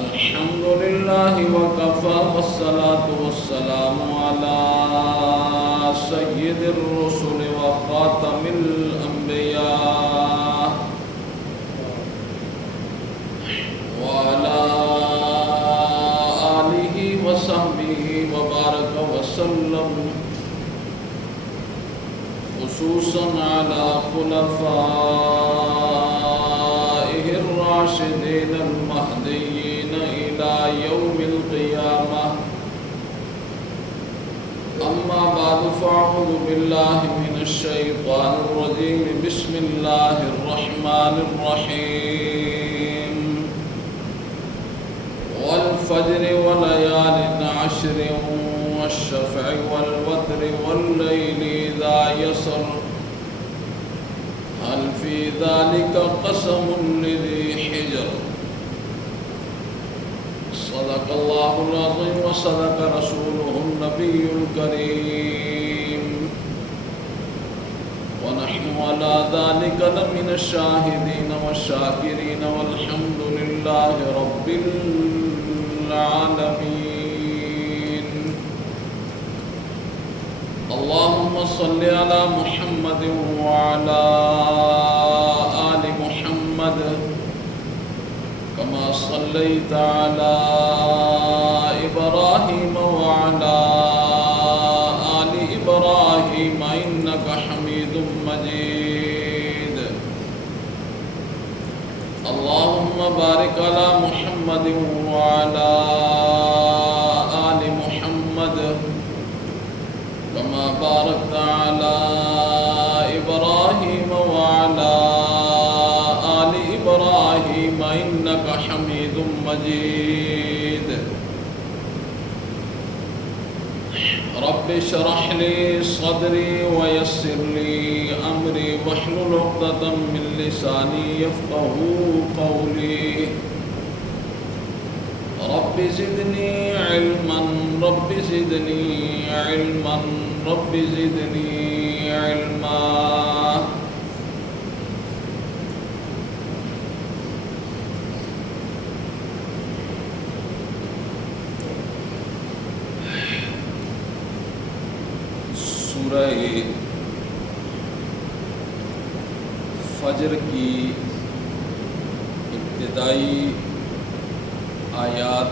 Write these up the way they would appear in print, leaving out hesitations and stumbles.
الحمد لله وكفى والصلاة والسلام على سيد الرسل وخاتم الأنبياء وعلى آله وصحبه وبارك وسلم، خصوصا على خلفائه الراشدين المهديين إلى يوم القيامة. أما بعد، فأعوذ بالله من الشيطان الرجيم. بسم الله الرحمن الرحيم. والفجر وليال عشر والشفع والوتر والليل إذا يسر هل في ذلك قسم لذي حجر. صدق الله العظيم وصدق رسوله النبي الكريم، ونحن على ذلك لمن الشاهدين والشاكرين، والحمد لله رب العالمين. اللهم صل على محمد وعلى آل محمد كما صليت على إبراهيم وعلى آل إبراهيم إنك حميد مجيد. اللهم بارك على محمد وعلى آل محمد كما باركت على إبراهيم وعلى آل إبراهيم إنك حميد مجيد. رب اشرح لي صدري ويسر لي أمري واحلل عقدة من لساني يفقهوا قولي. رب زدني علما رب زدني علما رب زدني علما. سورہ فجر کی ابتدائی آیات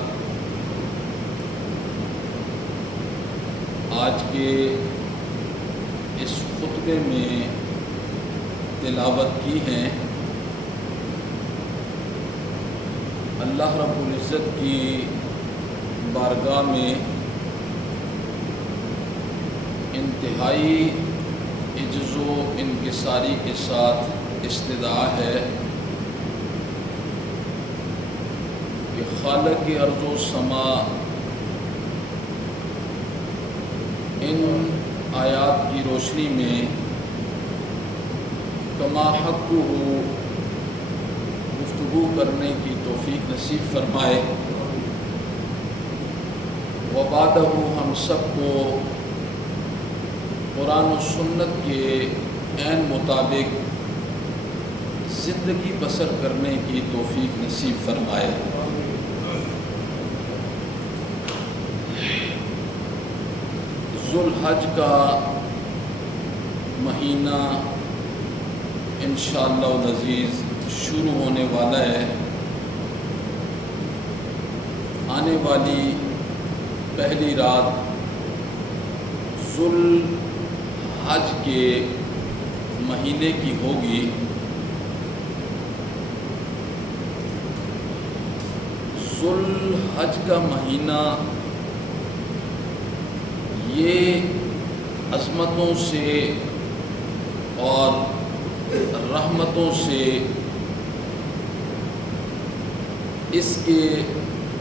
آج کے اس خطبے میں تلاوت کی ہیں. اللہ رب العزت کی بارگاہ میں انتہائی عجز و انکساری کے ساتھ استدعا ہے کہ خالق ارض و سما ان آیات کی روشنی میں کما حق ہو گفتگو کرنے کی توفیق نصیب فرمائے. وبعدہ ہم سب کو قرآن و سنت کے عین مطابق زندگی بسر کرنے کی توفیق نصیب فرمائے. ذوالحج کا مہینہ انشاءاللہ العزیز شروع ہونے والا ہے. آنے والی پہلی رات ذوالحج کے مہینے کی ہوگی. ذوالحج کا مہینہ یہ عظمتوں سے اور رحمتوں سے اس کے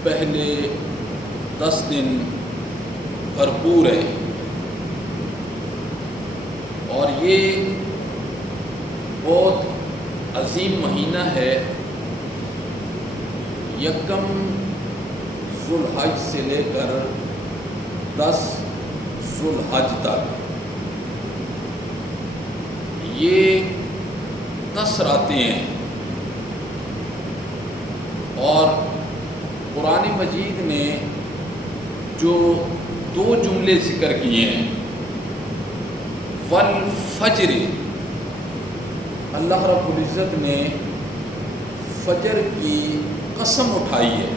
پہلے 10 دن بھرپور ہے، اور یہ بہت عظیم مہینہ ہے. یکم ذوالحج سے لے کر 10 ذوالحج تک یہ 10 راتیں ہیں، اور قرآن مجید نے جو 2 جملے ذکر کیے ہیں، والفجر، اللہ رب العزت نے فجر کی قسم اٹھائی ہے،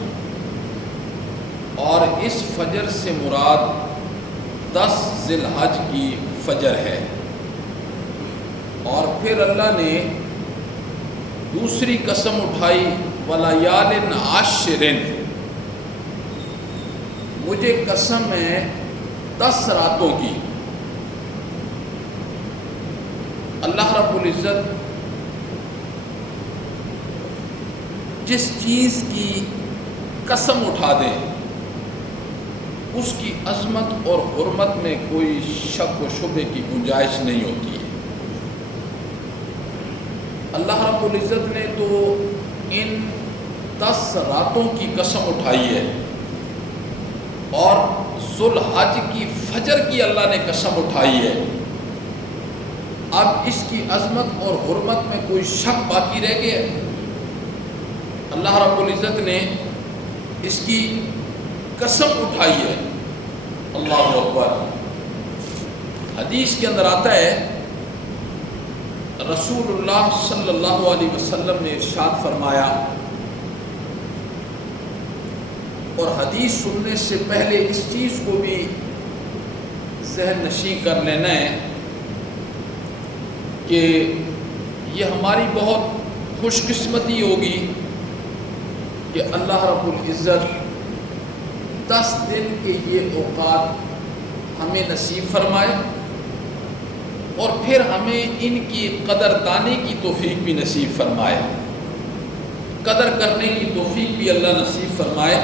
اور اس فجر سے مراد 10 ذی الحج کی فجر ہے۔ اور پھر اللہ نے دوسری قسم اٹھائی، وَلَيَالٍ عَشْرٍ، مجھے قسم ہے 10 راتوں کی۔ اللہ رب العزت جس چیز کی قسم اٹھا دے اس کی عظمت اور حرمت میں کوئی شک و شبے کی گنجائش نہیں ہوتی ہے۔ اللہ رب العزت نے تو ان 10 راتوں کی قسم اٹھائی ہے، اور ذو الحج کی فجر کی اللہ نے قسم اٹھائی ہے۔ اب اس کی عظمت اور حرمت میں کوئی شک باقی رہ گیا؟ اللہ رب العزت نے اس کی قسم اٹھائی ہے۔ اللہ اکبر۔ حدیث کے اندر آتا ہے، رسول اللہ صلی اللہ علیہ وسلم نے ارشاد فرمایا، اور حدیث سننے سے پہلے اس چیز کو بھی ذہن نشین کر لینا ہے کہ یہ ہماری بہت خوش قسمتی ہوگی کہ اللہ رب العزت 10 دن کے یہ اوقات ہمیں نصیب فرمائے، اور پھر ہمیں ان کی قدر دانی کی توفیق بھی نصیب فرمائے، قدر کرنے کی توفیق بھی اللہ نصیب فرمائے۔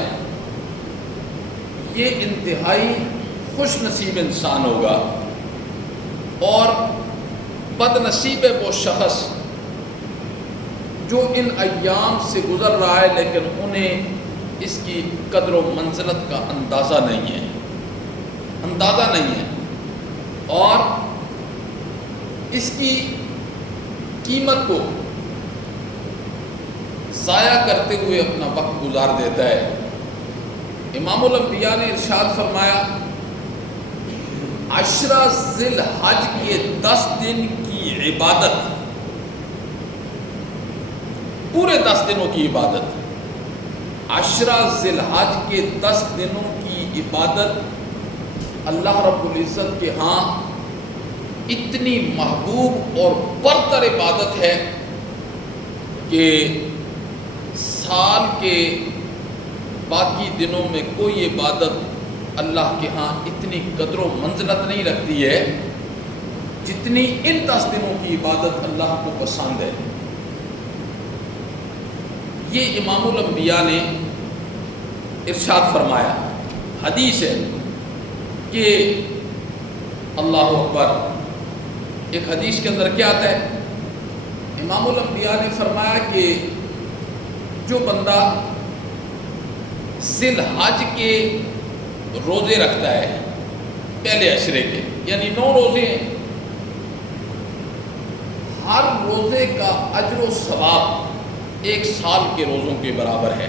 یہ انتہائی خوش نصیب انسان ہوگا، اور بد نصیب ہے وہ شخص جو ان ایام سے گزر رہا ہے لیکن انہیں اس کی قدر و منزلت کا اندازہ نہیں ہے، اور اس کی قیمت کو ضائع کرتے ہوئے اپنا وقت گزار دیتا ہے۔ امام الانبیاء نے ارشاد فرمایا، 10 ذی الحج کے 10 دن کی عبادت، پورے 10 دنوں کی عبادت، 10 ذی الحج کے 10 دنوں کی عبادت اللہ رب العزت کے ہاں اتنی محبوب اور برتر عبادت ہے کہ سال کے باقی دنوں میں کوئی عبادت اللہ کے ہاں اتنی قدر و منزلت نہیں رکھتی ہے جتنی ان 10 دنوں کی عبادت اللہ کو پسند ہے۔ یہ امام الانبیاء نے ارشاد فرمایا۔ حدیث ہے کہ اللہ اکبر، ایک حدیث کے اندر کیا آتا ہے، امام الانبیاء نے فرمایا کہ جو بندہ ذی الحج کے روزے رکھتا ہے، پہلے عشرے کے، یعنی 9 روزے ہیں، ہر روزے کا اجر و ثواب 1 سال کے روزوں کے برابر ہے۔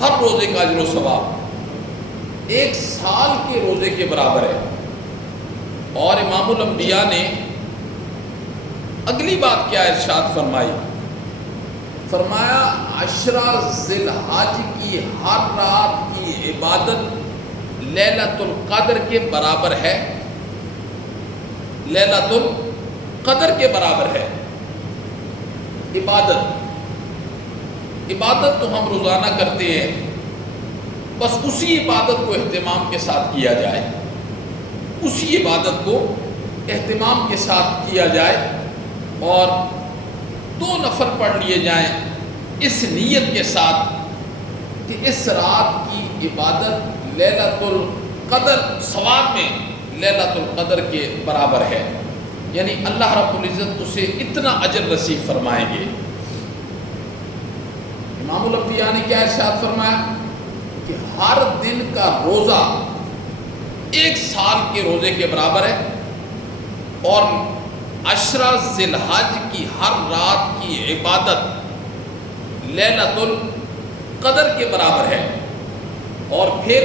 ہر روزے کا اجر و ثواب 1 سال کے روزے کے برابر ہے۔ اور امام الانبیاء نے اگلی بات کیا ارشاد فرمائی، فرمایا 10 ذی الحج کی ہر رات کی عبادت لیلۃ القدر کے برابر ہے، لیلۃ القدر کے برابر ہے۔ عبادت تو ہم روزانہ کرتے ہیں، بس اسی عبادت کو اہتمام کے ساتھ کیا جائے، اسی عبادت کو اہتمام کے ساتھ کیا جائے، اور 2 نفل پڑھ لیے جائیں اس نیت کے ساتھ کہ اس رات کی عبادت لیلۃ القدر ثواب میں لیلۃ القدر کے برابر ہے، یعنی اللہ رب العزت اسے اتنا اجر نصیب فرمائیں گے۔ امام الانبیاء نے کیا ارشاد فرمایا کہ ہر دن کا روزہ 1 سال کے روزے کے برابر ہے، اور عشرہ ذی الحج کی ہر رات کی عبادت لیلۃ القدر کے برابر ہے. اور پھر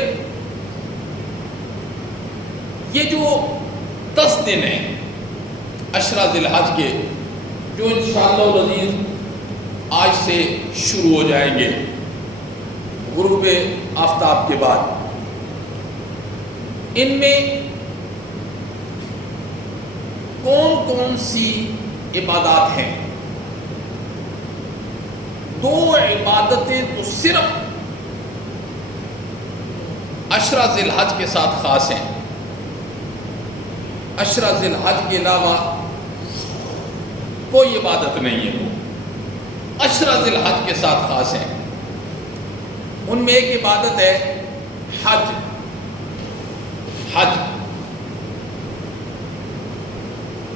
یہ جو 10 دن ہیں عشرہ ذی الحج کے، جو انشاءاللہ العزیز آج سے شروع ہو جائیں گے غروب آفتاب کے بعد، ان میں کون کون سی عبادات ہیں؟ 2 عبادتیں تو صرف عشرہ ذی الحج کے ساتھ خاص ہیں. عشرہ ذی الحج کے علاوہ کوئی عبادت نہیں ہے، وہ عشرہ ذی الحج کے ساتھ خاص ہیں. ان میں ایک عبادت ہے حج.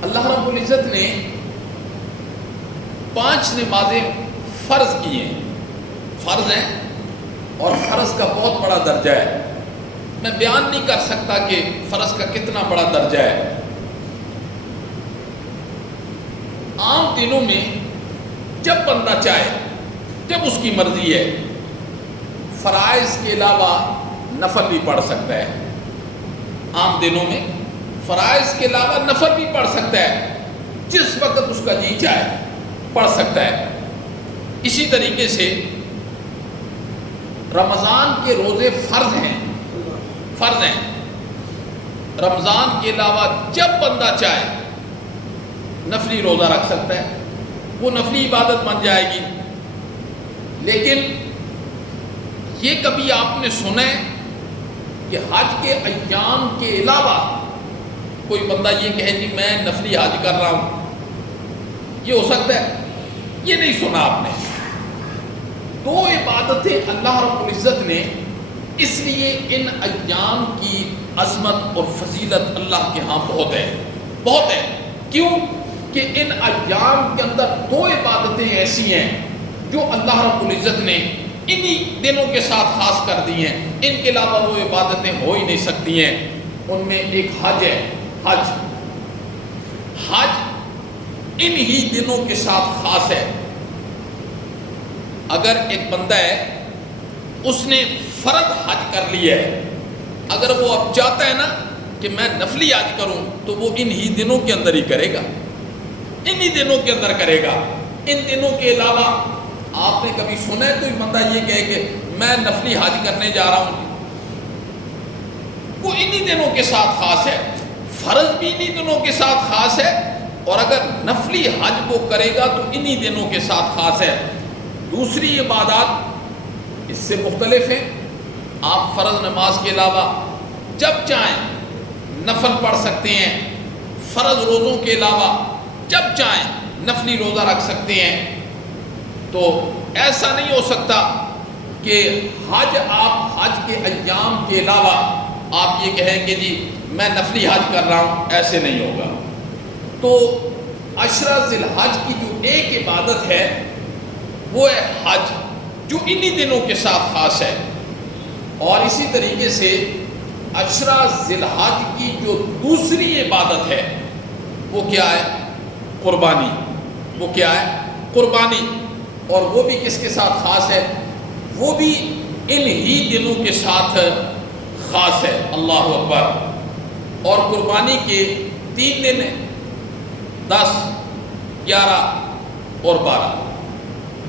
اللہ رب العزت نے 5 نمازیں فرض کی ہیں، فرض ہیں، اور فرض کا بہت بڑا درجہ ہے. میں بیان نہیں کر سکتا کہ فرض کا کتنا بڑا درجہ ہے. عام دنوں میں جب بندہ چاہے، جب اس کی مرضی ہے، فرائض کے علاوہ نفل بھی پڑھ سکتا ہے. عام دنوں میں فرائض کے علاوہ نفل بھی پڑھ سکتا ہے، جس وقت اس کا جی چاہے پڑھ سکتا ہے. اسی طریقے سے رمضان کے روزے فرض ہیں. رمضان کے علاوہ جب بندہ چاہے نفلی روزہ رکھ سکتا ہے، وہ نفلی عبادت بن جائے گی. لیکن یہ کبھی آپ نے سنا ہے کہ حج کے ایام کے علاوہ کوئی بندہ یہ کہے جی میں نفلی حج کر رہا ہوں؟ یہ ہو سکتا ہے؟ یہ نہیں سنا آپ نے. 2 عبادتیں اللہ رب العزت نے اس لیے ان ایام کی عظمت اور فضیلت اللہ کے ہاں بہت ہے. کیوں کہ ان ایام کے اندر 2 عبادتیں ایسی ہیں جو اللہ رب العزت نے انہی دنوں کے ساتھ خاص کر دی ہیں. ان کے علاوہ وہ عبادتیں ہو ہی نہیں سکتی ہیں. ان میں ایک حج ہے. حج انہی دنوں کے ساتھ خاص ہے. اگر ایک بندہ ہے اس نے فرض حج کر لیا ہے، اگر وہ اب چاہتا ہے نا کہ میں نفلی حج کروں تو وہ انہی دنوں کے اندر ہی کرے گا، انہی دنوں کے اندر کرے گا. ان دنوں کے علاوہ آپ نے کبھی سنا ہے کوئی بندہ یہ کہے کہ میں نفلی حج کرنے جا رہا ہوں؟ وہ انہی دنوں کے ساتھ خاص ہے. فرض بھی انہی دنوں کے ساتھ خاص ہے، اور اگر نفلی حج کو کرے گا تو انہی دنوں کے ساتھ خاص ہے. دوسری عبادات اس سے مختلف ہیں. آپ فرض نماز کے علاوہ جب چاہیں نفل پڑھ سکتے ہیں. فرض روزوں کے علاوہ جب چاہیں نفلی روزہ رکھ سکتے ہیں. تو ایسا نہیں ہو سکتا کہ آپ حج کے ایام کے علاوہ آپ یہ کہیں کہ جی میں نفلی حج کر رہا ہوں. ایسے نہیں ہوگا. تو عشرہ ذی الحج کی جو ایک عبادت ہے وہ ہے حج، جو انہی دنوں کے ساتھ خاص ہے. اور اسی طریقے سے عشرہ ذی الحج کی جو دوسری عبادت ہے وہ کیا ہے؟ قربانی. وہ کیا ہے؟ قربانی. اور وہ بھی کس کے ساتھ خاص ہے؟ وہ بھی انہی دنوں کے ساتھ خاص ہے. اللہ اکبر. اور قربانی کے 3 دن ہیں، 10، 11 اور 12.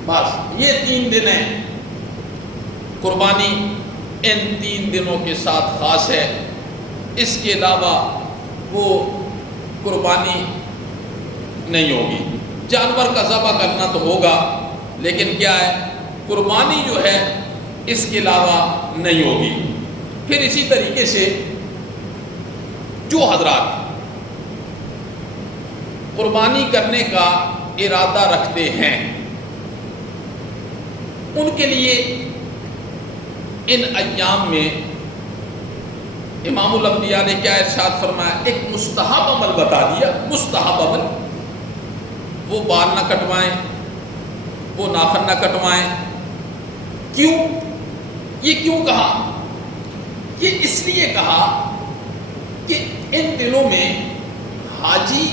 بس یہ 3 دن ہیں. قربانی ان 3 دنوں کے ساتھ خاص ہے. اس کے علاوہ وہ قربانی نہیں ہوگی. جانور کا ذبح کرنا تو ہوگا، لیکن کیا ہے؟ قربانی جو ہے اس کے علاوہ نہیں ہوگی. پھر اسی طریقے سے جو حضرات قربانی کرنے کا ارادہ رکھتے ہیں ان کے لیے ان ایام میں امام الانبیاء نے کیا ارشاد فرمایا؟ ایک مستحب عمل بتا دیا. مستحب عمل، وہ بال نہ کٹوائیں، وہ ناخن نہ کٹوائیں. کیوں؟ یہ کیوں کہا؟ یہ اس لیے کہا کہ ان دنوں میں حاجی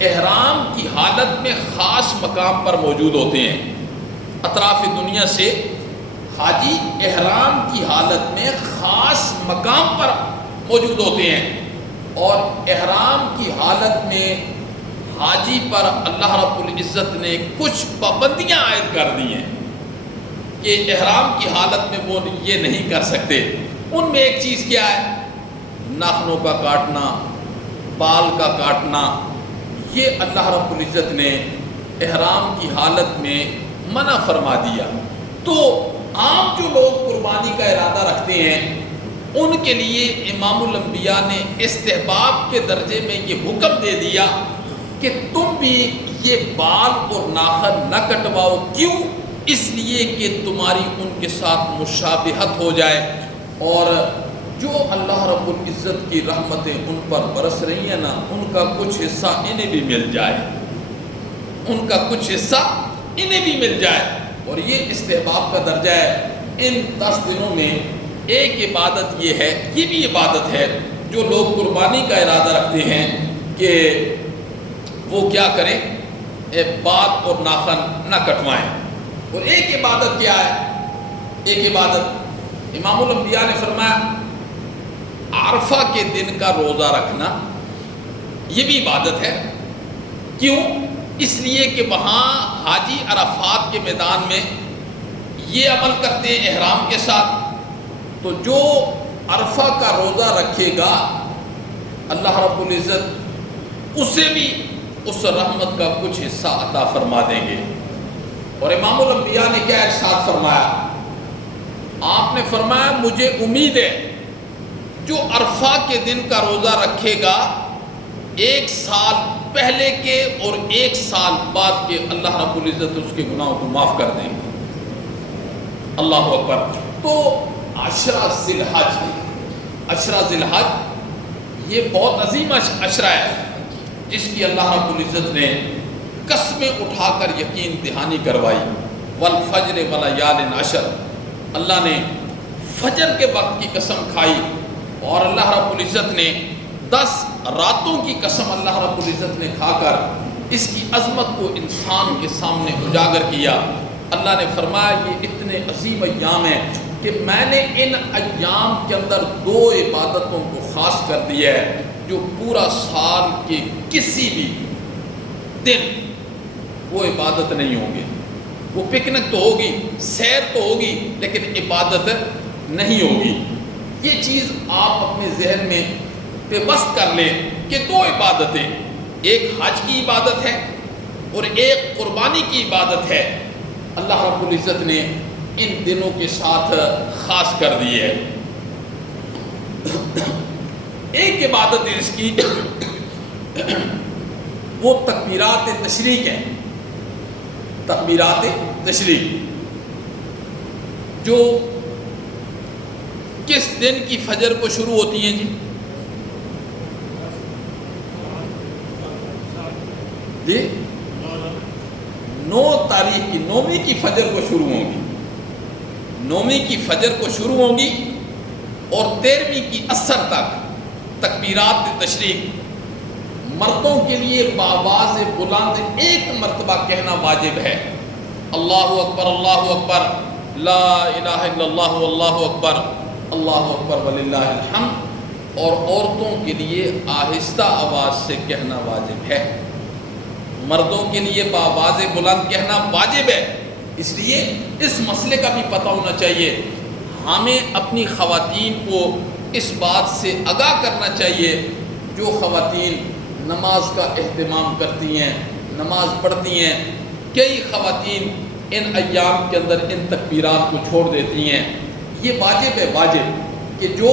احرام کی حالت میں خاص مقام پر موجود ہوتے ہیں. اطراف دنیا سے حاجی احرام کی حالت میں خاص مقام پر موجود ہوتے ہیں، اور احرام کی حالت میں حاجی پر اللہ رب العزت نے کچھ پابندیاں عائد کر دی ہیں کہ احرام کی حالت میں وہ یہ نہیں کر سکتے. ان میں ایک چیز کیا ہے؟ ناخنوں کا کاٹنا، بال کا کاٹنا. یہ اللہ رب العزت نے احرام کی حالت میں منع فرما دیا. تو عام جو لوگ قربانی کا ارادہ رکھتے ہیں ان کے لیے امام الانبیاء نے استحباب کے درجے میں یہ حکم دے دیا کہ تم بھی یہ بال اور ناخن نہ کٹواؤ. کیوں؟ اس لیے کہ تمہاری ان کے ساتھ مشابہت ہو جائے، اور جو اللہ رب العزت کی رحمتیں ان پر برس رہی ہیں نا، ان کا کچھ حصہ انہیں بھی مل جائے، ان کا کچھ حصہ انہیں بھی مل جائے. اور یہ استحباب کا درجہ ہے. ان 10 دنوں میں ایک عبادت یہ ہے، یہ بھی عبادت ہے جو لوگ قربانی کا ارادہ رکھتے ہیں کہ وہ کیا کریں، بال اور ناخن نہ کٹوائیں. اور ایک عبادت کیا ہے؟ ایک عبادت امام الانبیاء نے فرمایا عرفہ کے دن کا روزہ رکھنا، یہ بھی عبادت ہے. کیوں؟ اس لیے کہ وہاں حاجی عرفات کے میدان میں یہ عمل کرتے ہیں احرام کے ساتھ. تو جو عرفہ کا روزہ رکھے گا اللہ رب العزت اسے بھی اس رحمت کا کچھ حصہ عطا فرما دیں گے. اور امام الانبیاء نے کیا ارشاد فرمایا؟ آپ نے فرمایا مجھے امید ہے جو عرفہ کے دن کا روزہ رکھے گا 1 سال پہلے کے اور 1 سال بعد کے اللہ رب العزت اس کے گناہوں کو معاف کر دیں گے. اللہ اکبر. تو عشرہ ذی الحج یہ بہت عظیم عشرہ ہے جس کی اللہ رب العزت نے قسمیں اٹھا کر یقین دہانی کروائی. والفجر ولیال عشر، اللہ نے فجر کے وقت کی قسم کھائی، اور اللہ رب العزت نے 10 راتوں کی قسم اللہ رب العزت نے کھا کر اس کی عظمت کو انسان کے سامنے اجاگر کیا. اللہ نے فرمایا یہ اتنے عظیم ایام ہیں کہ میں نے ان ایام کے اندر 2 عبادتوں کو خاص کر دیا ہے جو پورا سال کے کسی بھی دن وہ عبادت نہیں ہوگی. وہ پکنک تو ہوگی، سیر تو ہوگی، لیکن عبادت نہیں ہوگی. یہ چیز آپ اپنے ذہن میں پیوست کر لیں کہ 2 عبادتیں، ایک حج کی عبادت ہے اور ایک قربانی کی عبادت ہے، اللہ رب العزت نے ان دنوں کے ساتھ خاص کر دی ہے. ایک عبادت اس کی وہ تکبیرات تشریق ہیں. تکبیرات تشریق جو کس دن کی فجر کو شروع ہوتی ہیں جی 9 تاریخ کی 9ویں کی فجر کو شروع ہوں گی. 9ویں کی فجر کو شروع ہوں گی اور 13ویں کی عصر تک تکبیرات تشریق. مردوں کے لیے بآواز بلند 1 مرتبہ کہنا واجب ہے. اللہ اکبر اللہ اکبر لا الہ الا اللہ واللہ اکبر اللہ اکبر وللہ الحمد. اور عورتوں کے لیے آہستہ آواز سے کہنا واجب ہے. مردوں کے لیے بآواز بلند کہنا واجب ہے. اس لیے اس مسئلے کا بھی پتہ ہونا چاہیے. ہمیں اپنی خواتین کو اس بات سے آگاہ کرنا چاہیے جو خواتین نماز کا اہتمام کرتی ہیں، نماز پڑھتی ہیں. کئی خواتین ان ایام کے اندر ان تکبیرات کو چھوڑ دیتی ہیں. یہ واجب ہے، واجب کہ جو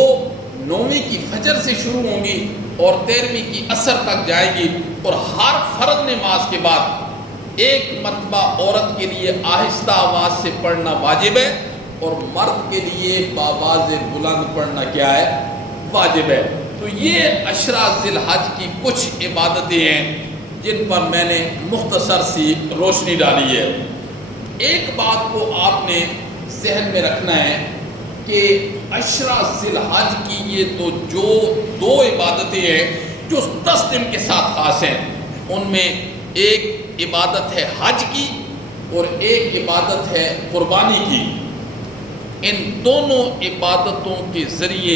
9ویں کی فجر سے شروع ہوں گی اور 13ویں کی عصر تک جائے گی، اور ہر فرض نماز کے بعد 1 مرتبہ عورت کے لیے آہستہ آواز سے پڑھنا واجب ہے، اور مرد کے لیے بآواز بلند پڑھنا کیا ہے؟ واجب ہے. تو یہ عشرہ ذی الحج کی کچھ عبادتیں ہیں جن پر میں نے مختصر سی روشنی ڈالی ہے. ایک بات کو آپ نے ذہن میں رکھنا ہے کہ عشرہ ذی الحج کی یہ تو جو 2 عبادتیں ہیں جو 10 دن کے ساتھ خاص ہیں، ان میں ایک عبادت ہے حج کی اور ایک عبادت ہے قربانی کی۔ ان دونوں عبادتوں کے ذریعے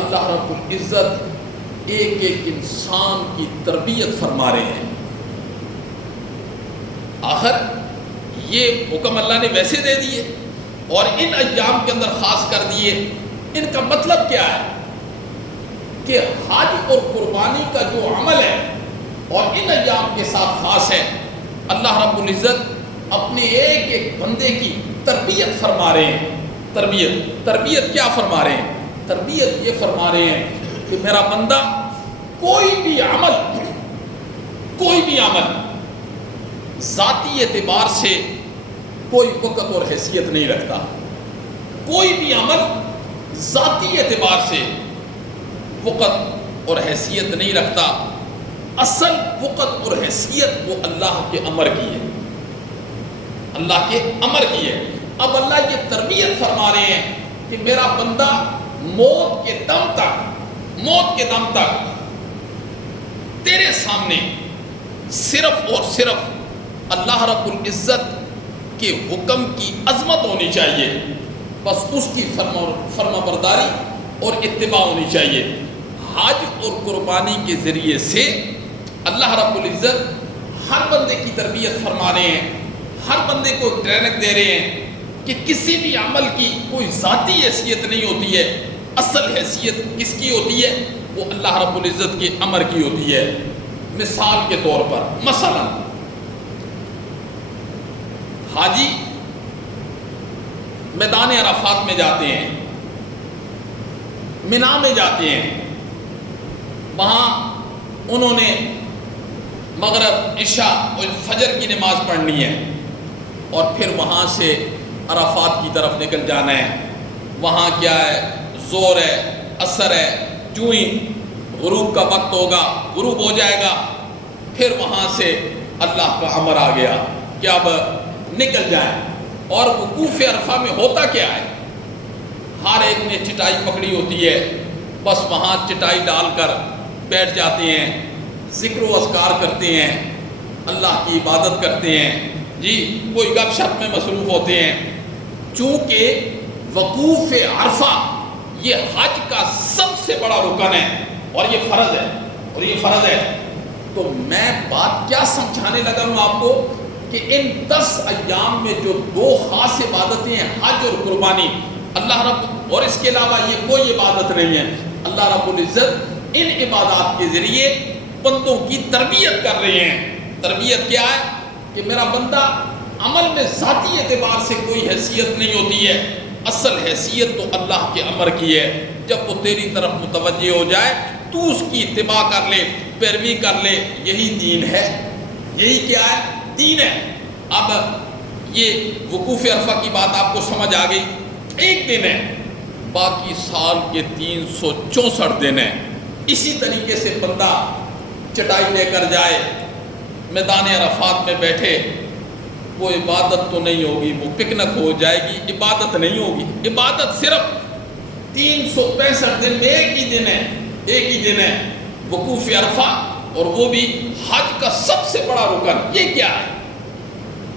اللہ رب العزت ایک ایک انسان کی تربیت فرما رہے ہیں۔ آخر یہ حکم اللہ نے ویسے دے دیے اور ان ایام کے اندر خاص کر دیے، ان کا مطلب کیا ہے کہ حج اور قربانی کا جو عمل ہے اور ان ایام کے ساتھ خاص ہے، اللہ رب العزت اپنے ایک ایک بندے کی تربیت فرما رہے ہیں۔ تربیت کیا فرما رہے ہیں؟ تربیت یہ فرما رہے ہیں کہ میرا بندہ کوئی بھی عمل ذاتی اعتبار سے کوئی وقت اور حیثیت نہیں رکھتا۔ کوئی بھی عمل ذاتی اعتبار سے وقت اور حیثیت نہیں رکھتا۔ اصل وقت اور حیثیت وہ اللہ کے امر کی ہے، اللہ کے امر کی ہے۔ اب اللہ یہ تربیت فرما رہے ہیں کہ میرا بندہ موت کے دم تک تیرے سامنے صرف اور صرف اللہ رب العزت کے حکم کی عظمت ہونی چاہیے، بس اس کی فرما برداری اور اتباع ہونی چاہیے۔ حج اور قربانی کے ذریعے سے اللہ رب العزت ہر بندے کی تربیت فرما رہے ہیں، ہر بندے کو ٹریننگ دے رہے ہیں کہ کسی بھی عمل کی کوئی ذاتی حیثیت نہیں ہوتی ہے، اصل حیثیت کس کی ہوتی ہے؟ وہ اللہ رب العزت کے امر کی ہوتی ہے۔ مثال کے طور پر مثلا حاجی میدان عرفات میں جاتے ہیں، منا میں جاتے ہیں، وہاں انہوں نے مغرب عشاء اور فجر کی نماز پڑھنی ہے اور پھر وہاں سے عرفات کی طرف نکل جانا ہے۔ وہاں کیا ہے؟ زور ہے، عصر ہے، جو ہی غروب کا وقت ہوگا غروب ہو جائے گا، پھر وہاں سے اللہ کا امر آ گیا کہ اب نکل جائیں۔ اور وقوف عرفہ میں ہوتا کیا ہے؟ ہر ایک نے چٹائی پکڑی ہوتی ہے، بس وہاں چٹائی ڈال کر بیٹھ جاتے ہیں، ذکر و اذکار کرتے ہیں، اللہ کی عبادت کرتے ہیں، جی کوئی گپ شپ میں مصروف ہوتے ہیں۔ چونکہ وقوف عرفہ یہ حج کا سب سے بڑا رکن ہے اور یہ فرض ہے، تو میں بات کیا سمجھانے لگا ہوں آپ کو کہ ان 10 ایام میں جو 2 خاص عبادتیں ہیں، حج اور قربانی، اللہ رب، اور اس کے علاوہ یہ کوئی عبادت نہیں ہے، اللہ رب العزت ان عبادات کے ذریعے بندوں کی تربیت کر رہے ہیں۔ تربیت کیا ہے؟ کہ میرا بندہ عمل میں ذاتی اعتبار سے کوئی حیثیت نہیں ہوتی ہے، اصل حیثیت تو اللہ کے امر کی ہے۔ جب وہ تیری طرف متوجہ ہو جائے تو اس کی اتباع کر لے، پیروی کر لے، یہی دین ہے۔ یہی کیا ہے؟ دین ہے۔ اب یہ وقوف عرفہ کی بات آپ کو سمجھ آ گئی، ایک دن ہے، باقی سال کے 364 دن ہیں۔ اسی طریقے سے بندہ چٹائی لے کر جائے، میدان عرفات میں بیٹھے، وہ عبادت تو نہیں ہوگی، وہ پکنک ہو جائے گی، عبادت نہیں ہوگی۔ عبادت صرف 365 دن میں ایک ہی دن ہے وقوف عرفہ، اور وہ بھی حج کا سب سے بڑا رکن۔ یہ کیا ہے؟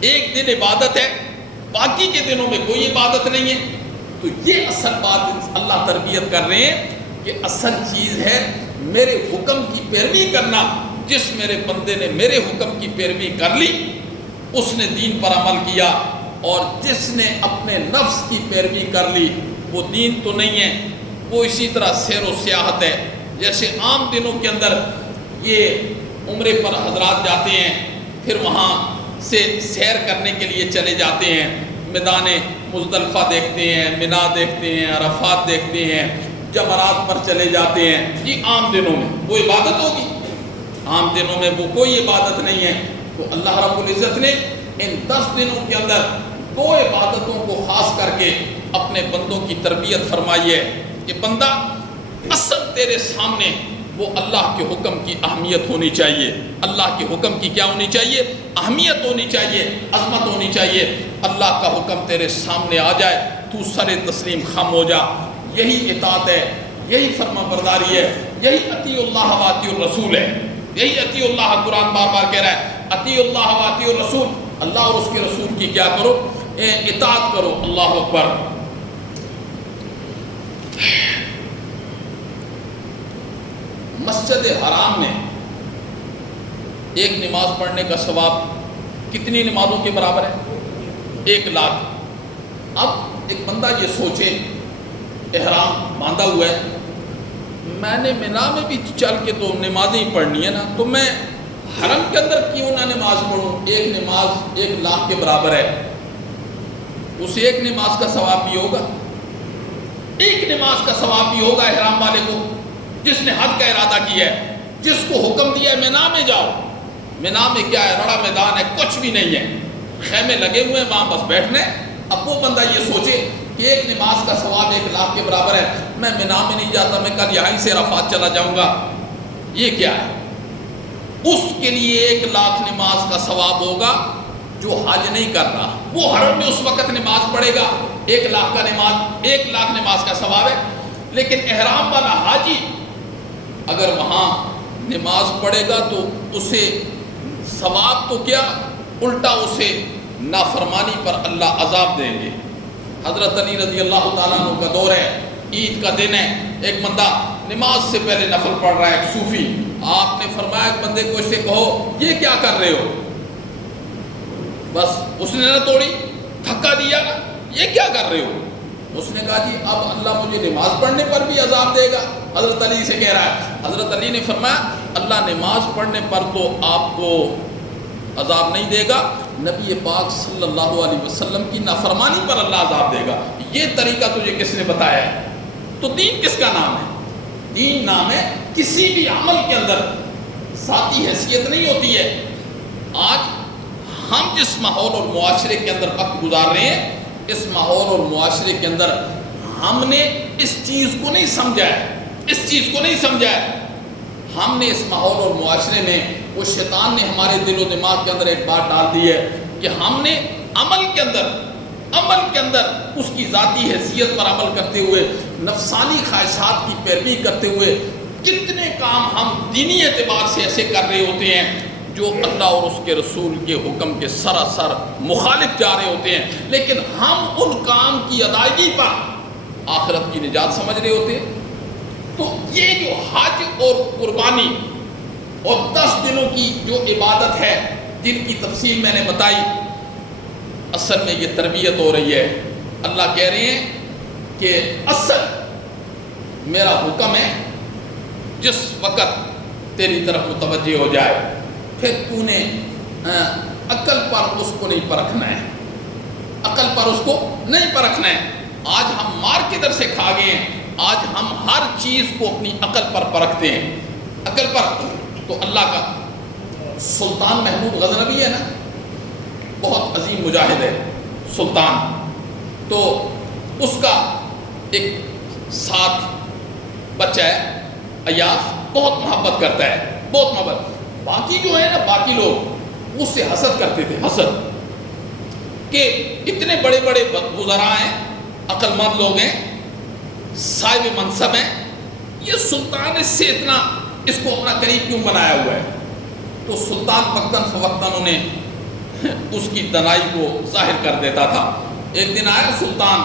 ایک دن عبادت ہے، باقی کے دنوں میں کوئی عبادت نہیں ہے۔ تو یہ اصل بات اللہ تربیت کر رہے ہیں کہ اصل چیز ہے میرے حکم کی پیروی کرنا۔ جس میرے بندے نے میرے حکم کی پیروی کر لی اس نے دین پر عمل کیا، اور جس نے اپنے نفس کی پیروی کر لی وہ دین تو نہیں ہے، وہ اسی طرح سیر و سیاحت ہے۔ جیسے عام دنوں کے اندر یہ عمرے پر حضرات جاتے ہیں، پھر وہاں سے سیر کرنے کے لیے چلے جاتے ہیں، میدان مزدلفہ دیکھتے ہیں، منا دیکھتے ہیں، عرفات دیکھتے ہیں، جمرات پر چلے جاتے ہیں۔ یہ عام دنوں میں وہ عبادت ہوگی؟ عام دنوں میں وہ کوئی عبادت نہیں ہے۔ تو اللہ رب العزت نے ان 10 دنوں کے اندر 2 عبادتوں کو خاص کر کے اپنے بندوں کی تربیت فرمائی ہے کہ بندہ اصل تیرے سامنے وہ اللہ کے حکم کی اہمیت ہونی چاہیے۔ اللہ کے حکم کی کیا ہونی چاہیے؟ اہمیت ہونی چاہیے، عظمت ہونی چاہیے۔ اللہ کا حکم تیرے سامنے آ جائے تو سر تسلیم خم ہو جا۔ یہی اطاعت ہے، یہی فرما برداری ہے، یہی اطیع اللہ و اطیع الرسول ہے۔ یہی اطیع اللہ قرآن بار بار کہہ رہا ہے، اطیع اللہ و اطیع الرسول، اللہ اور اس کے رسول کی کیا کرو؟ اطاعت کرو۔ اللہ اکبر۔ مسجد حرام میں ایک نماز پڑھنے کا ثواب کتنی نمازوں کے برابر ہے؟ 1,00,000۔ اب ایک بندہ یہ سوچے احرام باندھا ہوا ہے، میں نے مینا میں بھی چل کے تو نمازیں ہی پڑھنی ہے نا، تو میں حرم کے اندر کیوں نہ نماز پڑھوں؟ ایک نماز 1,00,000 کے برابر ہے۔ اس ایک نماز کا ثواب بھی ہوگا، ایک نماز کا ثواب بھی ہوگا احرام والے کو، جس نے حج کا ارادہ کیا ہے، جس کو حکم دیا ہے مینا میں جاؤ۔ مینا میں کیا ہے؟ بڑا میدان ہے، کچھ بھی نہیں ہے، خیمے لگے ہوئے ہیں، وہاں بس بیٹھنے۔ اب وہ بندہ یہ سوچے کہ ایک نماز کا ثواب 1,00,000 کے برابر ہے، میں مینا میں نہیں جاتا، میں کل یہیں سے عرفات چلا جاؤں گا، یہ کیا ہے؟ اس کے لیے 1,00,000 نماز کا ثواب ہوگا جو حج نہیں کر رہا، وہ حرم میں اس وقت نماز پڑھے گا، 1,00,000 نماز کا ثواب ہے۔ لیکن احرام والا حاجی اگر وہاں نماز پڑھے گا تو اسے ثواب تو کیا، الٹا اسے نافرمانی پر اللہ عذاب دیں گے۔ حضرت علی رضی اللہ تعالیٰ عنہ کا دور ہے، عید کا دن ہے، ایک بندہ نماز سے پہلے نفل پڑھ رہا ہے، ایک صوفی۔ آپ نے فرمایا ایک بندے کو اس سے کہو یہ کیا کر رہے ہو؟ بس اس نے نہ توڑی، دھکا دیا نا، یہ کیا کر رہے ہو؟ اس نے کہا جی اب اللہ مجھے نماز پڑھنے پر بھی عذاب دے گا۔ حضرت علی سے کہہ رہا ہے، حضرت علی نے فرمایا اللہ نماز پڑھنے پر تو آپ کو عذاب نہیں دے گا، نبی پاک صلی اللہ علیہ وسلم کی نافرمانی پر اللہ عذاب دے گا۔ یہ طریقہ تجھے کس نے بتایا ہے؟ تو دین کس کا نام ہے؟ دین نام ہے کسی بھی عمل کے اندر ذاتی حیثیت نہیں ہوتی ہے۔ آج ہم جس ماحول اور معاشرے کے اندر وقت گزار رہے ہیں، اس ماحول اور معاشرے کے اندر ہم نے اس چیز کو نہیں سمجھا ہے، ہم نے اس ماحول اور معاشرے میں، وہ شیطان نے ہمارے دل و دماغ کے اندر ایک بات ڈال دی ہے کہ ہم نے عمل کے اندر اس کی ذاتی حیثیت پر عمل کرتے ہوئے، نفسانی خواہشات کی پیروی کرتے ہوئے کتنے کام ہم دینی اعتبار سے ایسے کر رہے ہوتے ہیں جو اللہ اور اس کے رسول کے حکم کے سراسر مخالف جا رہے ہوتے ہیں، لیکن ہم ان کام کی ادائیگی پر آخرت کی نجات سمجھ رہے ہوتے ہیں۔ تو یہ جو حج اور قربانی اور 10 دنوں کی جو عبادت ہے جن کی تفصیل میں نے بتائی، اصل میں یہ تربیت ہو رہی ہے۔ اللہ کہہ رہے ہیں کہ اصل میرا حکم ہے جس وقت تیری طرف متوجہ ہو جائے، پھر تو نے عقل پر اس کو نہیں پرکھنا ہے، عقل پر اس کو نہیں پرکھنا ہے۔ آج ہم مار کدھر سے کھا گئے ہیں، آج ہم ہر چیز کو اپنی عقل پر پرکھتے ہیں، عقل پر۔ تو اللہ کا سلطان محمود غزنوی ہے نا، بہت عظیم مجاہد ہے سلطان، تو اس کا ایک ساتھ بچہ ہے ایاز، بہت محبت کرتا ہے، بہت محبت۔ باقی جو ہے نا، باقی لوگ اس سے حسد کرتے تھے، حسد کہ اتنے بڑے بڑے وزراء ہیں، عقل مند لوگ ہیں، صاحب منصب ہیں، یہ سلطان اس سے اتنا اس کو اپنا قریب کیوں بنایا ہوا ہے؟ تو سلطان وقتاً فوقتاً انہیں اس کی دنائی کو ظاہر کر دیتا تھا۔ ایک دن آیا سلطان،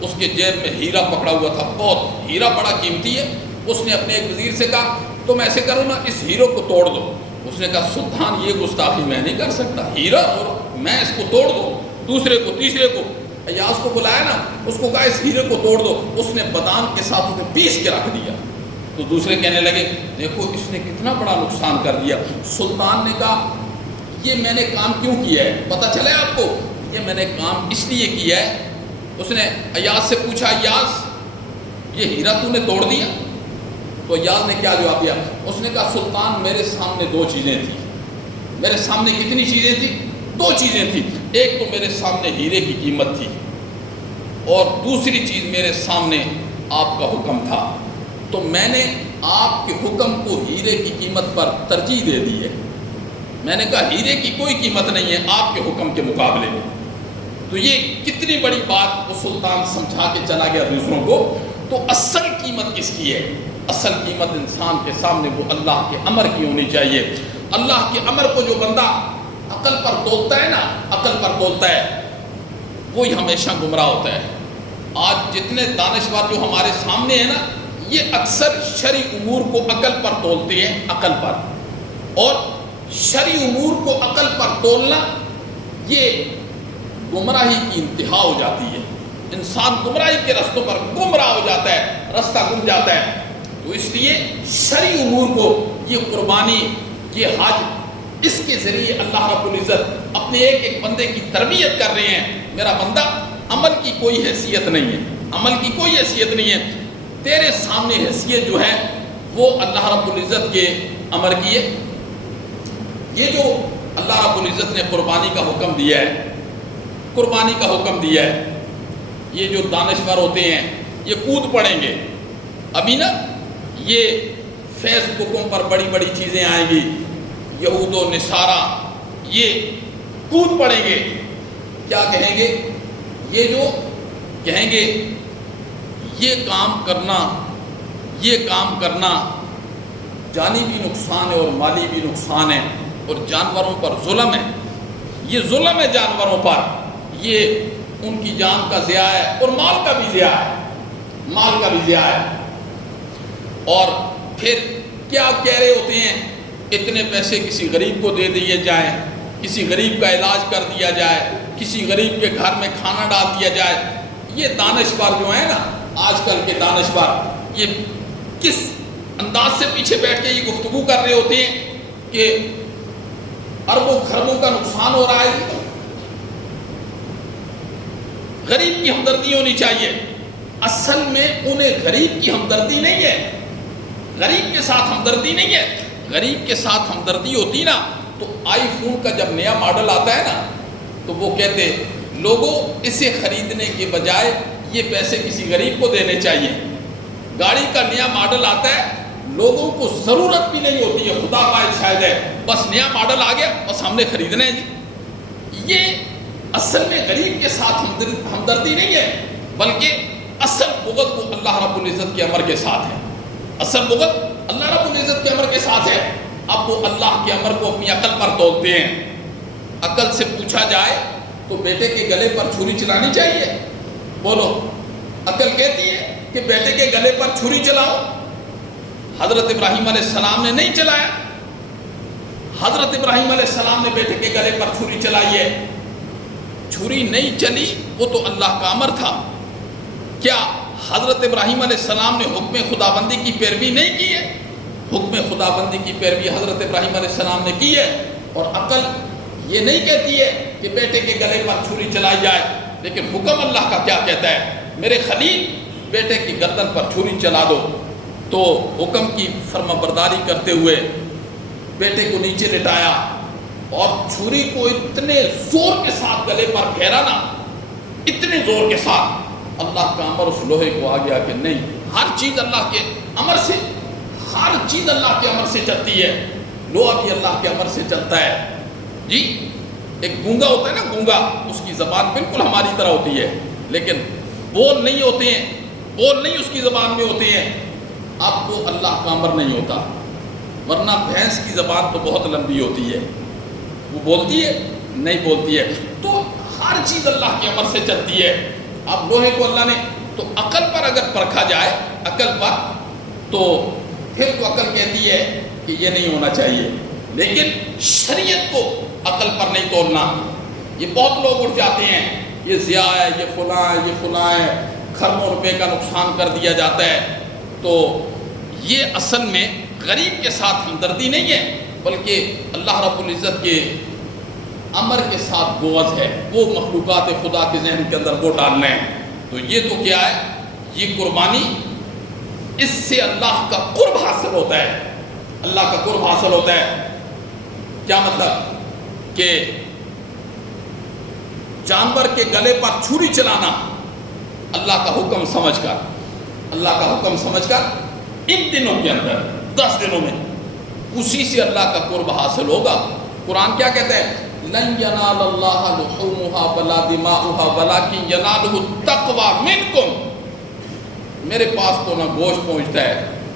اس کے جیب میں ہیرا پکڑا ہوا تھا، بہت ہیرا بڑا قیمتی ہے۔ اس نے اپنے ایک وزیر سے کہا تم ایسے کرو نا، اس ہیرو کو توڑ دو۔ اس نے کہا سلطان یہ گستاخی میں نہیں کر سکتا، ہیرا اور میں اس کو توڑ دو، دوسرے کو تیسرے کو۔ ایاز کو بلایا نا، اس کو کہا اس ہیرے کو توڑ دو، اس نے بادام کے ساتھ اسے پیس کے رکھ دیا۔ تو دوسرے کہنے لگے دیکھو اس نے کتنا بڑا نقصان کر دیا۔ سلطان نے کہا یہ میں نے کام کیوں کیا ہے پتہ چلے آپ کو؟ یہ میں نے کام اس لیے کیا ہے۔ اس نے ایاز سے پوچھا ایاز یہ ہیرا تو نے توڑ دیا؟ تو ایاز نے کیا جواب دیا؟ اس نے کہا سلطان میرے سامنے 2 چیزیں تھیں، میرے سامنے کتنی چیزیں تھیں؟ 2 چیزیں تھیں۔ ایک تو میرے سامنے ہیرے کی قیمت تھی، اور دوسری چیز میرے سامنے آپ کا حکم تھا، تو میں نے آپ کے حکم کو ہیرے کی قیمت پر ترجیح دے دی ہے۔ میں نے کہا ہیرے کی کوئی قیمت نہیں ہے آپ کے حکم کے مقابلے میں۔ تو یہ کتنی بڑی بات وہ سلطان سمجھا کے چلا گیا دوسروں کو۔ تو اصل قیمت کس کی ہے؟ اصل قیمت انسان کے سامنے وہ اللہ کے امر کی ہونی چاہیے۔ اللہ کے امر کو جو بندہ عقل پر تولتا ہے نا، عقل پر تولتا ہے، وہی ہمیشہ گمراہ ہوتا ہے۔ آج جتنے دانشور جو ہمارے سامنے ہیں نا، یہ اکثر شرعی امور کو عقل پر تولتے ہیں، عقل پر، اور شرعی امور کو عقل پر تولنا یہ گمراہی کی انتہا ہو جاتی ہے۔ انسان گمراہی کے رستوں پر گمراہ ہو جاتا ہے، رستہ گم جاتا ہے۔ تو اس لیے شرعی امور کو، یہ قربانی، یہ حج، اس کے ذریعے اللہ رب العزت اپنے ایک ایک بندے کی تربیت کر رہے ہیں۔ میرا بندہ، عمل کی کوئی حیثیت نہیں ہے، عمل کی کوئی حیثیت نہیں ہے، تیرے سامنے حیثیت جو ہے وہ اللہ رب العزت کے امر کی ہے۔ یہ جو اللہ رب العزت نے قربانی کا حکم دیا ہے، قربانی کا حکم دیا ہے، یہ جو دانشور ہوتے ہیں یہ کود پڑیں گے۔ ابھی نا یہ فیس بکوں پر بڑی بڑی چیزیں آئیں گی، یہود و نصارہ یہ کود پڑیں گے، کیا کہیں گے؟ یہ جو کہیں گے یہ کام کرنا جانی بھی نقصان ہے اور مالی بھی نقصان ہے، اور جانوروں پر ظلم ہے، یہ ظلم ہے جانوروں پر، یہ ان کی جان کا ضیاع ہے اور مال کا بھی ضیاع ہے، مال کا بھی ضیاع ہے۔ اور پھر کیا کہہ رہے ہوتے ہیں؟ اتنے پیسے کسی غریب کو دے دیے جائیں، کسی غریب کا علاج کر دیا جائے، کسی غریب کے گھر میں کھانا ڈال دیا جائے۔ یہ دانشور جو ہیں نا، آج کل کے دانشور، یہ کس انداز سے پیچھے بیٹھ کے یہ گفتگو کر رہے ہوتے ہیں کہ اربوں خربوں کا نقصان ہو رہا ہے، غریب کی ہمدردی ہونی چاہیے۔ اصل میں انہیں غریب کی ہمدردی نہیں ہے، غریب کے ساتھ ہمدردی نہیں ہے۔ غریب کے ساتھ ہمدردی ہوتی نا تو آئی فون کا جب نیا ماڈل آتا ہے نا تو وہ کہتے لوگوں اسے خریدنے کے بجائے یہ پیسے کسی غریب کو دینے چاہیے۔ گاڑی کا نیا ماڈل آتا ہے، لوگوں کو ضرورت بھی نہیں ہوتی ہے، خدا پائے شاید ہے، بس نیا ماڈل آ گیا بس ہم نے خریدنا ہے جی۔ یہ اصل میں غریب کے ساتھ ہمدردی نہیں ہے، بلکہ اصل بغض وہ اللہ رب العزت کے امر کے ساتھ ہے، اصل بغض اللہ رب العزت کے امر کے ساتھ ہے۔ اب وہ اللہ کے امر کو اپنی عقل پر تولتے ہیں۔ عقل سے پوچھا جائے تو بیٹے کے گلے پر چھری چلانی چاہیے؟ بولو، عقل کہتی ہے کہ بیٹے کے گلے پر چھری چلاؤ؟ حضرت ابراہیم علیہ السلام نے نہیں چلایا، حضرت ابراہیم علیہ السلام نے بیٹے کے گلے پر چھری چلائی ہے، چھری نہیں چلی، وہ تو اللہ کا امر تھا۔ کیا حضرت ابراہیم علیہ السلام نے حکم خدابندی کی پیروی نہیں کی ہے؟ حکم خدابندی کی پیروی حضرت ابراہیم علیہ السلام نے کی ہے، اور عقل یہ نہیں کہتی ہے کہ بیٹے کے گلے پر چھری چلائی جائے، لیکن حکم اللہ کا کیا کہتا ہے؟ میرے خلیل بیٹے کی گردن پر چھری چلا دو۔ تو حکم کی فرما برداری کرتے ہوئے بیٹے کو نیچے لٹایا اور چھری کو اتنے زور کے ساتھ گلے پر پھیرا نا، اتنے زور کے ساتھ، اللہ کا امر اس لوہے کو آ گیا کہ نہیں، ہر چیز اللہ کے امر سے، ہر چیز اللہ کے امر سے چلتی ہے، لوہا بھی اللہ کے امر سے چلتا ہے جی۔ ایک گونگا ہوتا ہے نا، گونگا، اس کی زبان بالکل ہماری طرح ہوتی ہے، لیکن بول نہیں ہوتے ہیں، بول نہیں اس کی زبان میں ہوتے ہیں۔ اب وہ اللہ کا امر نہیں ہوتا، ورنہ بھینس کی زبان تو بہت لمبی ہوتی ہے، وہ بولتی ہے نہیں بولتی ہے، تو ہر چیز اللہ کے امر سے چلتی ہے۔ اب لوہے کو اللہ نے تو عقل پر اگر پرکھا جائے، عقل پر، تو پھر تو عقل کہتی ہے کہ یہ نہیں ہونا چاہیے، لیکن شریعت کو عقل پر نہیں تولنا۔ یہ بہت لوگ اٹھ جاتے ہیں، یہ ضیاء ہے، یہ فلاں ہے، یہ فلاں ہے، کھربوں روپے کا نقصان کر دیا جاتا ہے۔ تو یہ اصل میں غریب کے ساتھ ہمدردی نہیں ہے، بلکہ اللہ رب العزت کے امر کے ساتھ بغض ہے، وہ مخلوقات خدا کے ذہن کے اندر وہ ڈالنا ہے۔ تو یہ تو کیا ہے؟ یہ قربانی، اس سے اللہ کا قرب حاصل ہوتا ہے، اللہ کا قرب حاصل ہوتا ہے۔ کیا مطلب؟ کہ جانور کے گلے پر چھری چلانا اللہ کا حکم سمجھ کر، اللہ کا حکم سمجھ کر ان دنوں کے اندر، 10 دنوں میں، اسی سے اللہ کا قرب حاصل ہوگا۔ قرآن کیا کہتا ہے؟ لن ینال اللہ لحومها ولا دماؤها ولکن ینالہ التقوی منکم۔ میرے پاس تو نہ گوشت پہنچتا ہے،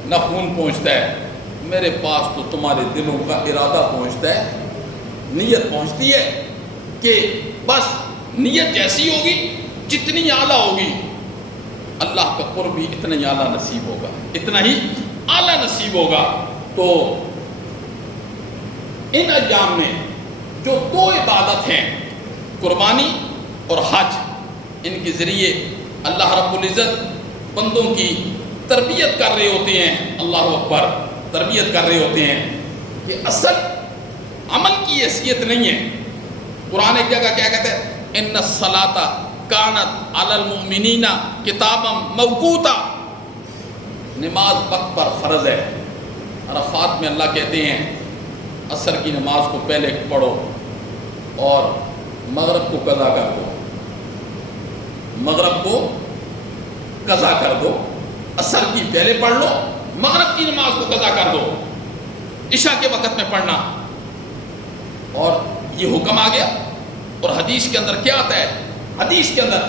نہ خون پہنچتا ہے، میرے پاس تو تمہارے دلوں کا ارادہ پہنچتا ہے، نیت پہنچتی ہے کہ بس نیت جیسی ہوگی، جتنی اعلیٰ ہوگی، اللہ کا قرب بھی اتنا ہی اعلیٰ نصیب ہوگا، اتنا ہی اعلیٰ نصیب ہوگا۔ تو ان ایام میں جو دو عبادت ہیں، قربانی اور حج، ان کے ذریعے اللہ رب العزت بندوں کی تربیت کر رہے ہوتے ہیں، اللہ اکبر، تربیت کر رہے ہوتے ہیں کہ اصل عمل کی حیثیت نہیں ہے۔ قرآن ایک جگہ کیا کہتے ہیں، ان الصلاۃ کانت علی المؤمنین کتابا موقوتا، نماز وقت پر فرض ہے۔ عرفات میں اللہ کہتے ہیں عصر کی نماز کو پہلے پڑھو اور مغرب کو قضا کر دو، مغرب کو قضا کر دو، عصر کی پہلے پڑھ لو، مغرب کی نماز کو قضا کر دو، عشاء کے وقت میں پڑھنا۔ اور یہ حکم آ گیا۔ اور حدیث کے اندر کیا آتا ہے؟ حدیث کے اندر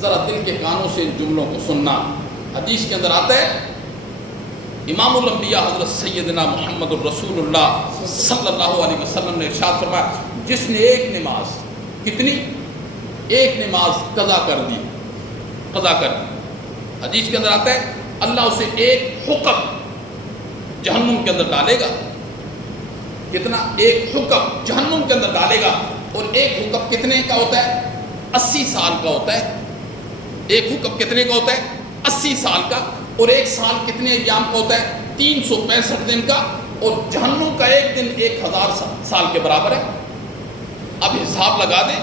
ذرا دل کے کانوں سے ان جملوں کو سننا۔ حدیث کے اندر آتا ہے، امام الانبیاء حضرت سیدنا محمد الرسول اللہ صلی اللہ علیہ وسلم نے ارشاد فرمایا، جس نے ایک نماز، کتنی؟ ایک نماز قضا کر دی، قضا کر دی۔ حدیث کے اندر آتا ہے اللہ اسے ایک حکم جہنم کے اندر ڈالے گا۔ کتنا؟ ایک حکم جہنم کے اندر ڈالے گا۔ اور ایک حکم کتنے کا ہوتا ہے؟ 80 سال کا ہوتا ہے۔ ایک حکم کتنے کا ہوتا ہے؟ 80 سال کا۔ اور ایک سال کتنے ایام کا ہوتا ہے؟ 365 دن کا۔ اور جہنم کا ایک دن 1000 سال کے برابر ہے۔ اب حساب لگا دیں،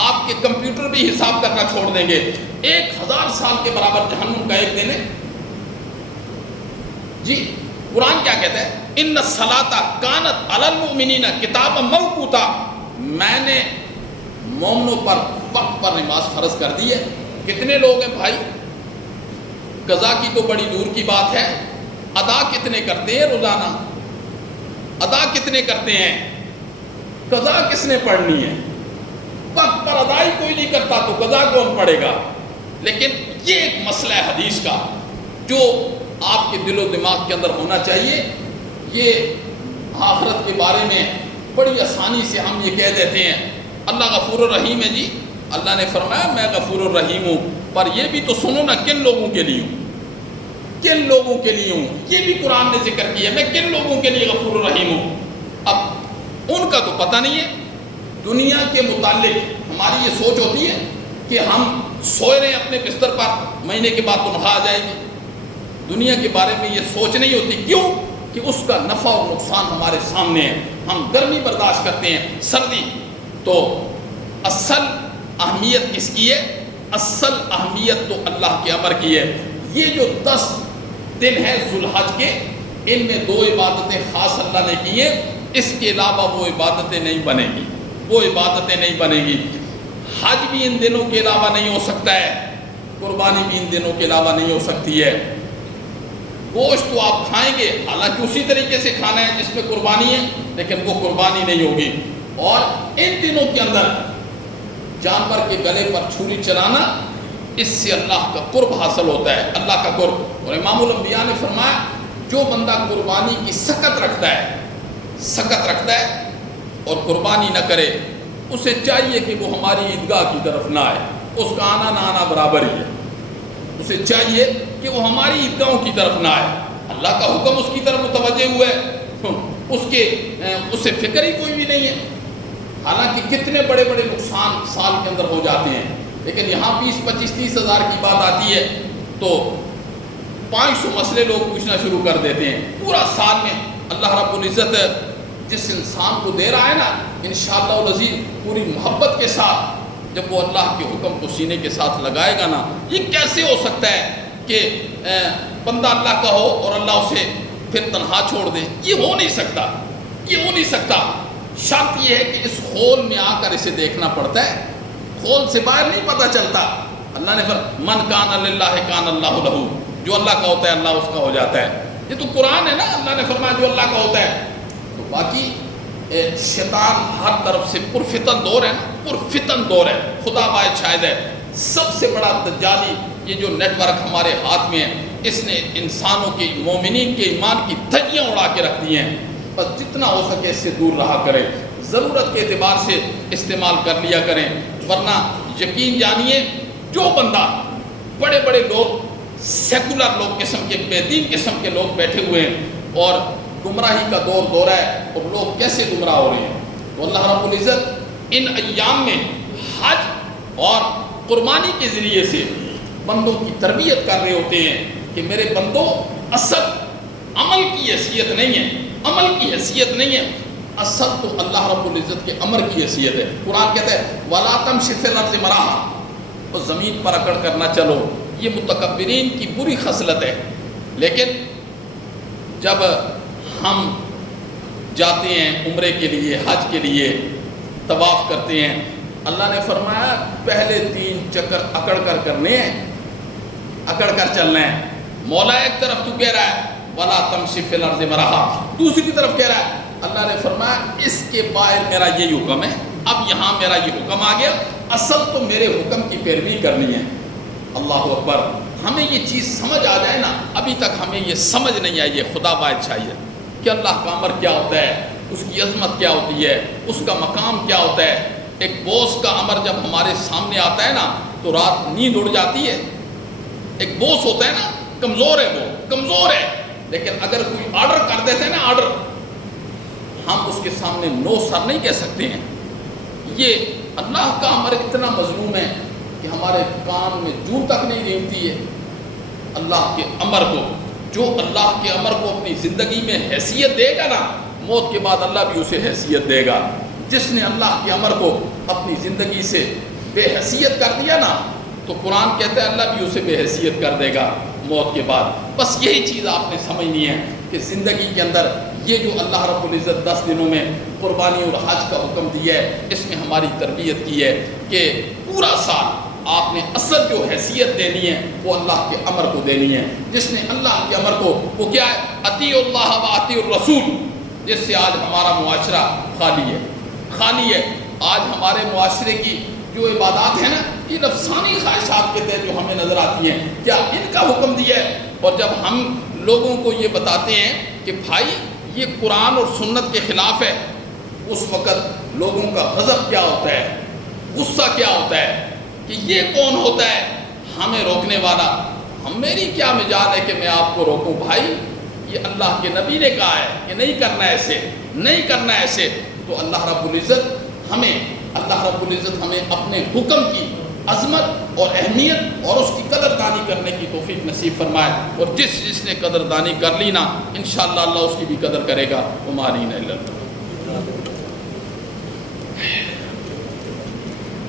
آپ کے کمپیوٹر بھی حساب کرنا چھوڑ دیں گے، 1000 سال کے برابر جہنم کا ایک دن ہے۔ جی قرآن کیا کہتا ہے؟ ان الصلاۃ کانت علی المؤمنین کتابا موقوتا، میں نے مومنوں پر وقت پر نماز فرض کر دی ہے۔ کتنے لوگ ہیں بھائی؟ قضا کی تو بڑی دور کی بات ہے، ادا کتنے کرتے ہیں روزانہ؟ ادا کتنے کرتے ہیں؟ قضا کس نے پڑھنی ہے؟ وقت پر ادائی کوئی نہیں کرتا تو قضا کون پڑھے گا؟ لیکن یہ ایک مسئلہ ہے حدیث کا جو آپ کے دل و دماغ کے اندر ہونا چاہیے۔ یہ آخرت کے بارے میں بڑی آسانی سے ہم یہ کہہ دیتے ہیں اللہ غفور الرحیم ہے۔ جی اللہ نے فرمایا میں غفور الرحیم ہوں، پر یہ بھی تو سنو نا کن لوگوں کے لیے ہوں، کن لوگوں کے لیے ہوں، یہ بھی قرآن نے ذکر کیا، میں کن لوگوں کے لیے غفور الرحیم ہوں۔ اب ان کا تو پتہ نہیں ہے۔ دنیا کے متعلق ہماری یہ سوچ ہوتی ہے کہ ہم سوئے رہے اپنے بستر پر، مہینے کے بعد تنخواہ آ جائے گی۔ دنیا کے بارے میں یہ سوچ نہیں ہوتی، کیوں کہ اس کا نفع اور نقصان ہمارے سامنے ہے۔ ہم گرمی برداشت کرتے ہیں، سردی۔ تو اصل اہمیت کس کی ہے؟ اصل اہمیت تو اللہ کے امر کی ہے۔ یہ جو 10 دن ہیں ذو الحج کے، ان میں 2 عبادتیں خاص اللہ نے کی ہیں، اس کے علاوہ وہ عبادتیں نہیں بنے گی، وہ عبادتیں نہیں بنے گی۔ حج بھی ان دنوں کے علاوہ نہیں ہو سکتا ہے، قربانی بھی ان دنوں کے علاوہ نہیں ہو سکتی ہے۔ گوشت تو آپ کھائیں گے، حالانکہ اسی طریقے سے کھانا ہے جس میں قربانی ہے، لیکن وہ قربانی نہیں ہوگی۔ اور ان دنوں کے اندر جانور کے گلے پر چھری چلانا، اس سے اللہ کا قرب حاصل ہوتا ہے، اللہ کا قرب۔ اور امام الانبیاء نے فرمایا جو بندہ قربانی کی سکت رکھتا ہے، سکت رکھتا ہے اور قربانی نہ کرے، اسے چاہیے کہ وہ ہماری عیدگاہ کی طرف نہ آئے، اس کا آنا نہ آنا برابر ہی ہے۔ اسے چاہیے کہ وہ ہماری عیدگاہوں کی طرف نہ آئے، اللہ کا حکم اس کی طرف متوجہ ہوا ہے، اسے فکر ہی کوئی بھی نہیں ہے۔ حالانکہ کتنے بڑے بڑے نقصان سال کے اندر ہو جاتے ہیں، لیکن یہاں 20-25-30 ہزار کی بات آتی ہے تو 500 مسئلے لوگ پوچھنا شروع کر دیتے ہیں۔ پورا سال میں اللہ رب العزت جس انسان کو دے رہا ہے نا، انشاءاللہ العزیز پوری محبت کے ساتھ جب وہ اللہ کے حکم کو سینے کے ساتھ لگائے گا نا، یہ کیسے ہو سکتا ہے کہ بندہ اللہ کا ہو اور اللہ اسے پھر تنہا چھوڑ دے؟ یہ ہو نہیں سکتا، یہ ہو نہیں سکتا۔ شرط یہ ہے کہ اس خول میں آ کر اسے دیکھنا پڑتا ہے، خول سے باہر نہیں پتہ چلتا۔ اللہ نے فرمایا من کان للہ کان اللہ لہ، جو اللہ کا ہوتا ہے اللہ اس کا ہو جاتا ہے۔ یہ تو قرآن ہے نا، اللہ نے فرمایا جو اللہ کا ہوتا ہے۔ تو باقی شیطان ہر طرف سے پرفتن دور ہے نا، پرفتن دور ہے، خدا باعث شاہد ہے۔ سب سے بڑا دجالی یہ جو نیٹ ورک ہمارے ہاتھ میں ہے، اس نے انسانوں کے مومنین کے ایمان کی دھجیاں اڑا کے رکھ دی ہیں. بس جتنا ہو سکے اس سے دور رہا کریں, ضرورت کے اعتبار سے استعمال کر لیا کریں, ورنہ یقین جانیے جو بندہ بڑے بڑے لوگ سیکولر لوگ قسم کے بے دین قسم کے لوگ بیٹھے ہوئے ہیں اور گمراہی کا دور ہے اور لوگ کیسے گمراہ ہو رہے ہیں. تو اللہ رب العزت ان ایام میں حج اور قربانی کے ذریعے سے بندوں کی تربیت کر رہے ہوتے ہیں کہ میرے بندوں اصل عمل کی حیثیت نہیں ہے, عمل کی حیثیت نہیں ہے, اصل تو اللہ رب العزت کے امر کی حیثیت ہے. قرآن کہتا ہے وَلَا تَمْشِ فِي الْأَرْضِ مَرَحًا, اور زمین پر اکڑ کر نہ چلو. یہ متکبرین کی بری خصلت ہے. لیکن جب ہم جاتے ہیں عمرے کے لیے, حج کے لیے طواف کرتے ہیں, اللہ نے فرمایا پہلے 3 چکر اکڑ کر کرنے ہیں, اکڑ کر چلنا ہے. مولا ایک طرف تو کہہ رہا ہے وَلَا تَمْشِ فِي الْأَرْضِ مَرَحًا, دوسری طرف کہہ رہا ہے اللہ نے فرمایا اس کے باہر میرا یہ حکم ہے, اب یہاں میرا یہ حکم آ گیا, اصل تو میرے حکم کی پیروی کرنی ہے. اللہ اکبر. ہمیں یہ چیز سمجھ آ جائے نا, ابھی تک ہمیں یہ سمجھ نہیں آئی ہے خدا بادشاہی ہے کہ اللہ کا امر کیا ہوتا ہے, اس کی عظمت کیا ہوتی ہے, اس کا مقام کیا ہوتا ہے. ایک بوس کا امر جب ہمارے سامنے آتا ہے نا تو رات نیند اڑ جاتی ہے. ایک بوس ہوتا ہے نا, کمزور ہے, وہ کمزور ہے, لیکن اگر کوئی آرڈر کر دیتے ہیں نا, آرڈر, ہم اس کے سامنے نو سر نہیں کہہ سکتے ہیں. یہ اللہ کا امر اتنا مظلوم ہے کہ ہمارے کان میں جوں تک نہیں رینگتی ہے اللہ کے امر کو. جو اللہ کے امر کو اپنی زندگی میں حیثیت دے گا نا, موت کے بعد اللہ بھی اسے حیثیت دے گا. جس نے اللہ کے امر کو اپنی زندگی سے بے حیثیت کر دیا نا, تو قرآن کہتا ہے اللہ بھی اسے بے حیثیت کر دے گا موت کے بعد. بس یہی چیز آپ نے سمجھنی ہے کہ زندگی کے اندر یہ جو اللہ رب العزت 10 دنوں میں قربانی اور حج کا حکم دیا ہے, اس میں ہماری تربیت کی ہے کہ پورا سال آپ نے اصل جو حیثیت دینی ہے وہ اللہ کے امر کو دینی ہے. جس نے اللہ کے امر کو, وہ کیا ہے, اطیع اللہ و اطیع الرسول, جس سے آج ہمارا معاشرہ خالی ہے, خالی ہے. آج ہمارے معاشرے کی جو عبادات ہیں نا, یہ نفسانی خواہشات کے تحت جو ہمیں نظر آتی ہیں, کیا ان کا حکم دیا ہے؟ اور جب ہم لوگوں کو یہ بتاتے ہیں کہ بھائی یہ قرآن اور سنت کے خلاف ہے, اس وقت لوگوں کا غضب کیا ہوتا ہے, غصہ کیا ہوتا ہے کہ یہ کون ہوتا ہے ہمیں روکنے والا. میری کیا مجال ہے کہ میں آپ کو روکوں؟ بھائی یہ اللہ کے نبی نے کہا ہے کہ نہیں کرنا ایسے, نہیں کرنا ایسے. تو اللہ رب العزت ہمیں اپنے حکم کی عظمت اور اہمیت اور اس کی قدردانی کرنے کی توفیق نصیب فرمائے. اور جس نے قدردانی کر لی نا, انشاءاللہ اللہ اس کی بھی قدر کرے گا. وما علینا الا البلاغ.